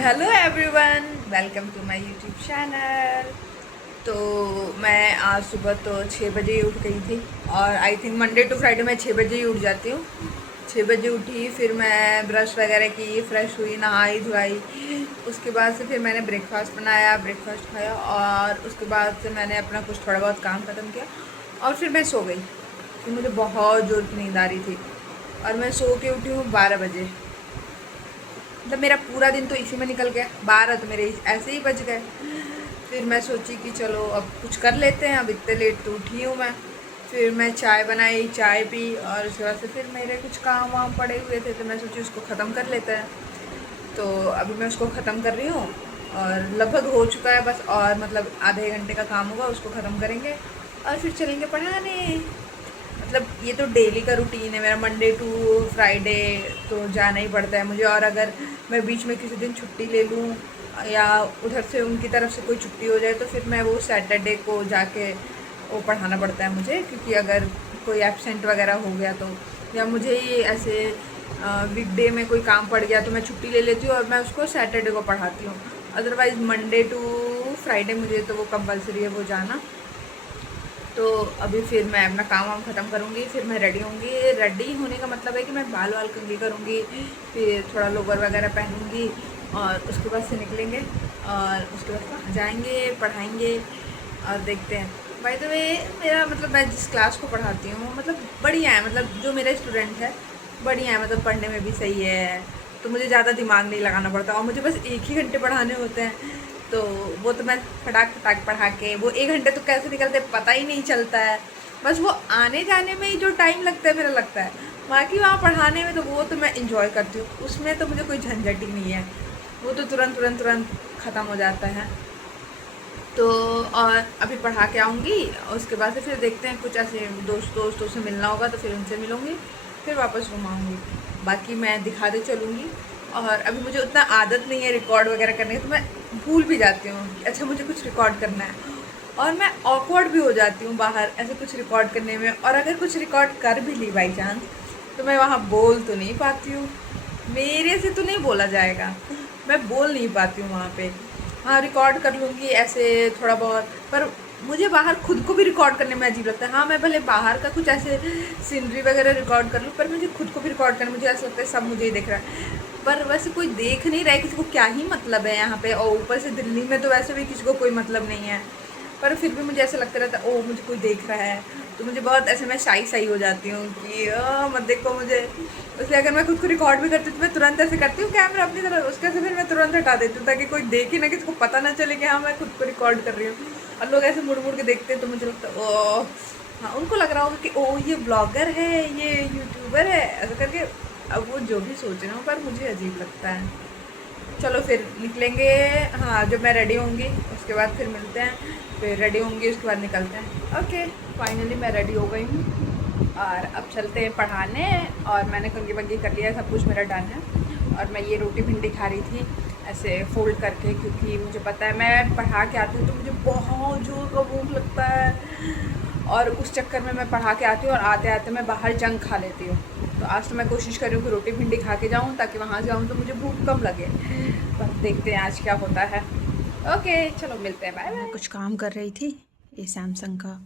Hello everyone, welcome to my YouTube channel. तो मैं आज सुबह तो 6 बजे ही उठ गई थी और I think Monday to Friday मैं 6 बजे ही उठ जाती हूँ। 6 बजे उठी, फिर मैं ब्रश वगैरह की, फ्रेश हुई, नहाई धुलाई। उसके बाद से फिर मैंने ब्रेकफास्ट बनाया, ब्रेकफास्ट खाया और उसके बाद से मैंने अपना कुछ थोड़ा बहुत काम ख़त्म किया और फिर मैं सो गई क्योंकि मुझे बहुत ज़ोर की नींद आ रही थी। और मैं सो के उठी हूँ 12 बजे। मतलब मेरा पूरा दिन तो इसी में निकल गया, 12 तो मेरे ऐसे ही बज गए। फिर मैं सोची कि चलो अब कुछ कर लेते हैं, अब इतने लेट तो उठी हूँ मैं। फिर मैं चाय बनाई, चाय पी और उसके बाद से फिर मेरे कुछ काम वाम पड़े हुए थे तो मैं सोची उसको ख़त्म कर लेते हैं। तो अभी मैं उसको ख़त्म कर रही हूँ और लगभग हो चुका है बस, और मतलब आधे घंटे का काम होगा, उसको ख़त्म करेंगे और फिर चलेंगे पढ़ाने। मतलब ये तो डेली का रूटीन है मेरा, मंडे टू फ्राइडे तो जाना ही पड़ता है मुझे। और अगर मैं बीच में किसी दिन छुट्टी ले लूँ या उधर से उनकी तरफ से कोई छुट्टी हो जाए तो फिर मैं वो सैटरडे को जाके वो पढ़ाना पड़ता है मुझे, क्योंकि अगर कोई एब्सेंट वगैरह हो गया तो, या मुझे ही ऐसे वीकडे में कोई काम पड़ गया तो मैं छुट्टी ले लेती हूँ और मैं उसको सैटरडे को पढ़ाती हूँ। अदरवाइज़ मंडे टू फ्राइडे मुझे तो वो कंपलसरी है वो जाना। तो अभी फिर मैं अपना काम वाम ख़त्म करूँगी, फिर मैं रेडी होंगी। रेडी होने का मतलब है कि मैं बाल वाल कंघी करूँगी, फिर थोड़ा लोवर वगैरह पहनूँगी और उसके बाद से निकलेंगे और उसके बाद वहाँ जाएंगे, पढ़ाएंगे और देखते हैं। बाय द वे मेरा मतलब मैं जिस क्लास को पढ़ाती हूँ मतलब बढ़िया है, मतलब जो मेरा स्टूडेंट है बढ़िया है, मतलब पढ़ने में भी सही है, तो मुझे ज़्यादा दिमाग नहीं लगाना पड़ता और मुझे बस 1 ही घंटे पढ़ाने होते हैं। तो वो तो मैं फटाक फटाक पढ़ा के, वो 1 घंटे तो कैसे निकलते पता ही नहीं चलता है। बस वो आने जाने में ही जो टाइम लगता है मेरा लगता है, बाकी वहाँ पढ़ाने में तो वो तो मैं इंजॉय करती हूँ, उसमें तो मुझे कोई झंझट ही नहीं है, वो तो तुरंत तुरंत तुरंत ख़त्म हो जाता है। तो और अभी पढ़ा के आऊँगी, उसके बाद से फिर देखते हैं, कुछ ऐसे दोस्तों से मिलना होगा तो फिर उनसे मिलूँगी, फिर वापस रूम आऊँगी। बाकी मैं दिखाते चलूँगी। और अभी मुझे उतना आदत नहीं है रिकॉर्ड वगैरह करने की, तो मैं भूल भी जाती हूँ कि अच्छा मुझे कुछ रिकॉर्ड करना है, और मैं ऑकवर्ड भी हो जाती हूँ बाहर ऐसे कुछ रिकॉर्ड करने में। और अगर कुछ रिकॉर्ड कर भी ली बाई चांस तो मैं वहाँ बोल तो नहीं पाती हूँ, मेरे से तो नहीं बोला जाएगा, मैं बोल नहीं पाती हूँ वहाँ पे। हाँ रिकॉर्ड कर लूँगी ऐसे थोड़ा बहुत, पर मुझे बाहर खुद को भी रिकॉर्ड करने में अजीब लगता है। हाँ मैं भले बाहर का कुछ ऐसे सीनरी वगैरह रिकॉर्ड कर लूँ, पर मुझे खुद को भी रिकॉर्ड करने मुझे ऐसा लगता है सब मुझे ही देख रहा है, पर वैसे कोई देख नहीं रहा है, किसी को क्या ही मतलब है यहाँ पे। और ऊपर से दिल्ली में तो वैसे भी किसी को कोई मतलब नहीं है, पर फिर भी मुझे ऐसा लगता रहता है ओ मुझे कोई देख रहा है, तो मुझे बहुत ऐसे मैं शाई हो जाती हूँ कि मत देखो मुझे। इसलिए अगर मैं खुद को रिकॉर्ड भी करती हूँ तो मैं तुरंत ऐसे करती हूँ कैमरा अपनी तरफ, उसके से फिर मैं तुरंत हटा देती हूँ ताकि कोई देखे ना, किसी को पता ना चले कि हाँ मैं खुद को रिकॉर्ड कर रही हूँ। और लोग ऐसे मुड़ मुड़ के देखते हैं तो मुझे लगता है ओ हाँ, उनको लग रहा होगा कि ओ ये ब्लॉगर है, ये यूट्यूबर है, ऐसा करके। अब वो जो भी सोच रहे हो, पर मुझे अजीब लगता है। चलो फिर निकलेंगे। हाँ जब मैं रेडी होंगी उसके बाद फिर मिलते हैं, फिर रेडी होंगी उसके बाद निकलते हैं। ओके फाइनली मैं रेडी हो गई हूँ और अब चलते हैं पढ़ाने। और मैंने कंघी वंगी कर लिया, सब कुछ मेरा डन है। और मैं ये रोटी भिंडी खा रही थी ऐसे फोल्ड करके, क्योंकि मुझे पता है मैं पढ़ा के आती हूँ तो मुझे बहुत जोर का भूख लगता है, और उस चक्कर में मैं पढ़ा के आती हूँ और आते आते मैं बाहर जंक खा लेती हूँ। तो आज तो मैं कोशिश कर रही हूँ कि रोटी भिंडी खा के जाऊँ ताकि वहाँ जाऊँ तो मुझे भूख कम लगे, पर देखते हैं आज क्या होता है। ओके चलो मिलते हैं, बाय बाय। कुछ काम कर रही थी ये सैमसंग का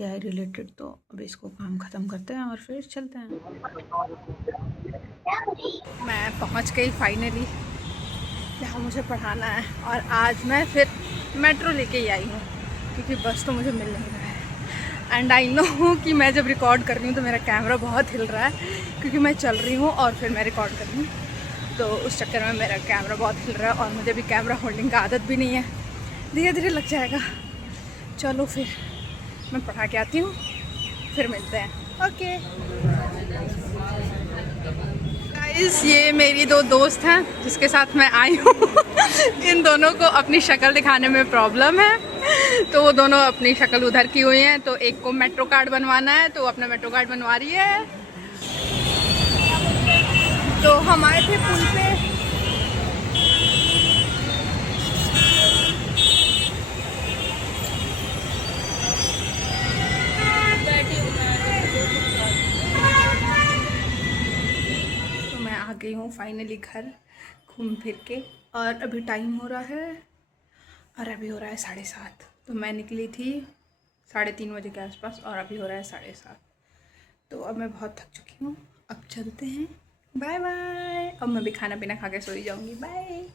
एआई रिलेटेड, तो अब इसको काम ख़त्म करते हैं और फिर चलते हैं। मैं पहुँच गई फाइनली जहाँ मुझे पढ़ाना है, और आज मैं फिर मेट्रो लेके ही आई हूँ क्योंकि बस तो मुझे मिल नहीं रहा है। एंड आई नो कि मैं जब रिकॉर्ड कर रही हूँ तो मेरा कैमरा बहुत हिल रहा है क्योंकि मैं चल रही हूँ और फिर मैं रिकॉर्ड कर रही हूँ, तो उस चक्कर में मेरा कैमरा बहुत हिल रहा है और मुझे भी कैमरा होल्डिंग का आदत भी नहीं है, धीरे धीरे लग जाएगा। चलो फिर मैं पढ़ा के आती हूँ, फिर मिलते हैं। ओके गाइस, ये मेरी दो दोस्त हैं जिसके साथ मैं आई हूँ इन दोनों को अपनी शक्ल दिखाने में प्रॉब्लम है, तो वो दोनों अपनी शक्ल उधर की हुई हैं। तो एक को मेट्रो कार्ड बनवाना है तो अपना मेट्रो कार्ड बनवा रही है। तो हम आए थे पुल पे, तो मैं आ गई हूँ फाइनली घर। घूम फिर के। और अभी टाइम हो रहा है, और अभी हो रहा है 7:30। तो मैं निकली थी 3:30 बजे के आसपास, और अभी हो रहा है 7:30। तो अब मैं बहुत थक चुकी हूँ, अब चलते हैं। Bye bye. अब मैं भी खाना पीना खा के सो ही जाऊँगी। बाय।